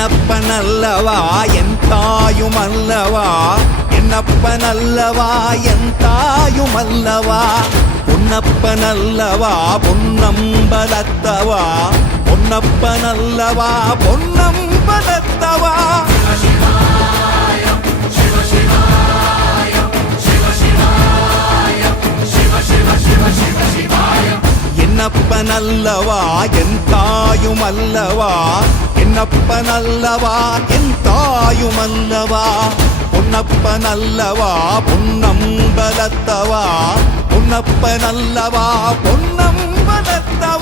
என்னப்பனல்லவா என் தாயுமல்லவா, என்னப்பனல்லவா என் தாயுமல்லவா, பொன்னப்பனல்லவா பொன்னம்பலத்தவா, பொன்னப்பனல்லவா பொன்னம்பலத்தவா. என்னப்பனல்லவா என் தாயுமல்லவா, என்னப்பனல்லவா என் தாயுமல்லவா, பொன்னப்பனல்லவா பொன்னம்பலத்தவா, பொன்னப்பனல்லவா பொன்னம்பலத்தவா.